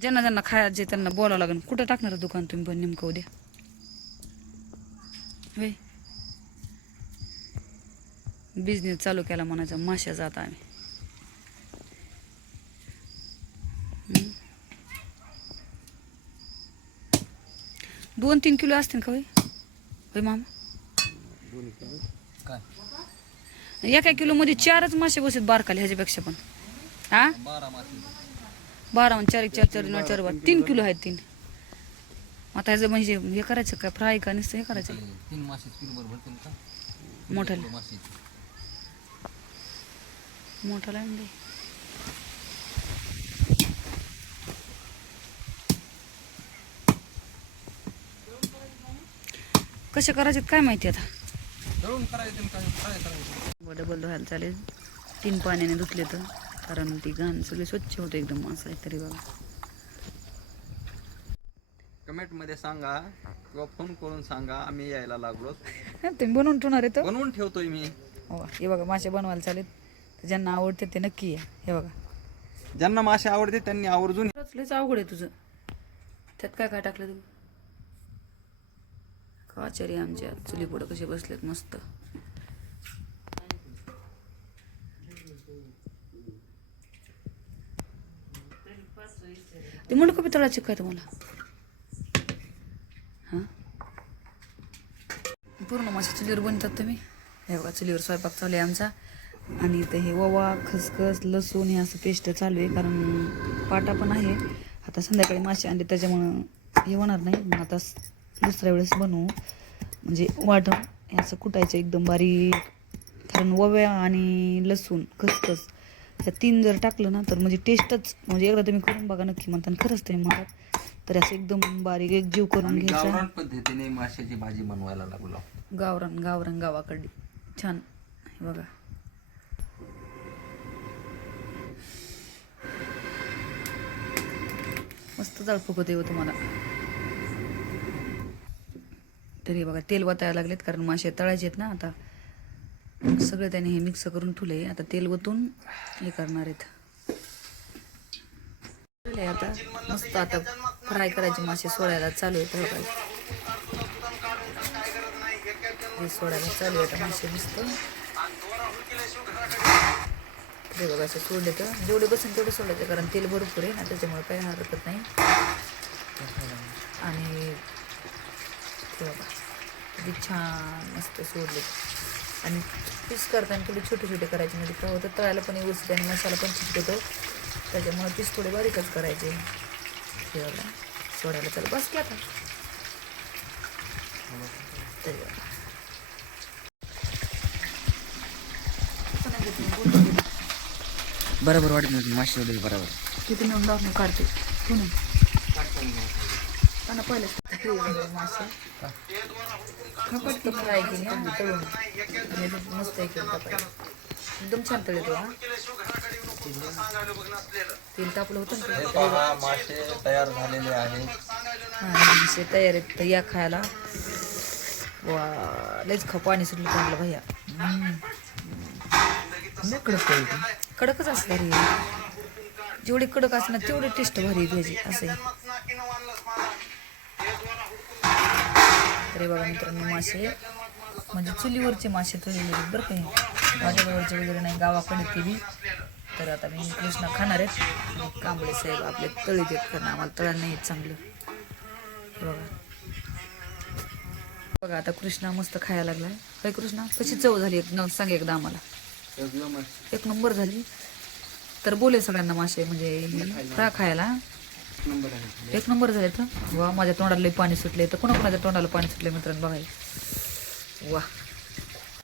ज्यांना ज्यांना खायचे त्यांना बोलावं लागेल. कुठं टाकणार आहे दुकान तुम्ही पण नेमकं उद्या? होय, बिझनेस चालू केला म्हणायचा माशाचा आता आम्ही. 2-3 किलो असतील का होय? होय मामा, एका किलो मध्ये 4च मासे बसत बारकाले ह्याच्यापेक्षा पण. हा 12 म्हणजे 4 4 4 4 12 3 किलो आहेत 3. आता ह्याचं म्हणजे हे करायचं का फ्राय का नुसतं हे करायचं? 3 मासे किलो बरोबर का? मोठाले मासे मोठाला म्हणजे कसे करायचे काय माहिती आता. दळून करायचं काय करायचं? डबल धुवायला चालेल. 3 पाण्याने धुतले तर, कारण ती घाण सगळी स्वच्छ होते एकदम. असं आहे तरी बघा. कमेंट मध्ये सांगा किंवा फोन करून सांगा, आम्ही यायला लागलो. तुम्ही बनवून ठेवणार आहे तो? बनवून ठेवतोय मी. हो, हे बघा मासे बनवायला चालेल. तर ज्यांना आवडते ते नक्की या. हे बघा, ज्यांना मासे आवडते त्यांनी आवर्जून. लयच अवघड आहे तुझं. त्यात काय काय टाकलं तुम्ही? काचारी आमच्या चुली पुढं कसे बसलेत मस्त. ते मुंडको पितळाचे काय तुम्हाला? हां, पूर्ण मासे चुलीवर बनतात तुम्ही. हे बघा चुलीवर स्वयंपाक चालू आहे आमचा. आणि इथं हे ओवा, खसखस, लसूण हे असं पेस्ट चालू आहे. कारण पाटा पण आहे. आता संध्याकाळी मासे आणले त्याच्यामुळं हे होणार नाही. मग आता दुसऱ्या वेळेस बनवू, म्हणजे वाटण हे असं कुटायचं एकदम बारीक. कारण ओव्या आणि लसूण, खसखस ह्या 3 जर टाकलं ना तर म्हणजे टेस्टच, म्हणजे एकदा तुम्ही करून बघा नक्की म्हणता. खरंच तुम्ही म्हणतात तर असं एकदम बारीक एक जीव करून घ्यायचा. गावरान पद्धतीने माशाची भाजी बनवायला लागलो. गावरान गावरान गावाकडे छान. हे बघा, मस्त जाळ फुकत येऊ तुम्हाला. तरी बघा तेल वतायला लागलेत, कारण मासे तळायचे आहेत ना आता. सगळे त्याने हे मिक्स करून ठेवले. आता तेल वतून हे करणार आहेत. आता मस्त आता फ्राय करायचे मासे सोडायला चालू आहेत. बघा हे सोडायला चालू आहे मासे मस्त. ते बघा असं सोडले तर जेवढे बसेल तेवढे सोडायचे, कारण तेल भरपूर आहे ना त्याच्यामुळे काही हरकत नाही. आणि ते बघा किती छान मस्त सोडले. आणि पीस करताना थोडे छोटे छोटे करायचे, म्हणजे काय होतं तळायला पण व्यवस्थित आणि मसाला पण चिकटतो. त्याच्यामुळे पीस थोडे बारीकच करायचे. हे बघा सोडायला चला बस की आता. तरी बघा बरोबर वाटत नाही मासे वगैरे बरोबर. किती मिळून दाखवून काढते पुन्हा त्यांना पहिलेच मासे खपट फ्राय केली आणि तळून मस्त एक एकदम छान तळले तो. तेल तापलं होतं ना. मासे तयार झालेले आहेत. हां मासे तयार आहेत, या खायला. वा लयच पाणी सुटलं तोंडला भैया. कडकच असतं रे, जेवढे कडक असणार तेवढे टेस्ट भारी घ्यायची असं. तरी बघा मित्रांनो मासे म्हणजे चुलीवरचे मासे तळलेले बरं काही माझ्याबरोबरचे वगैरे नाही, गावाकडे ते बी. तर आता मी कृष्णा खाणार आहेत. आणि कांबळे साहेब आपले तळी देत, कारण आम्हाला तळायला नाही चांगलं. बघा बघा आता कृष्णा मस्त खायला लागलाय. काय कृष्णा कशी चव झाली सांग एकदा आम्हाला. 1 नंबर झाली. तर बोले सगळ्यांना मासे म्हणजे का खायला 1 नंबर झाले. तर वा माझ्या तोंडाला पाणी सुटले. तर कोणाकोणाच्या तोंडाला पाणी सुटले मित्रांनो बघाय. वा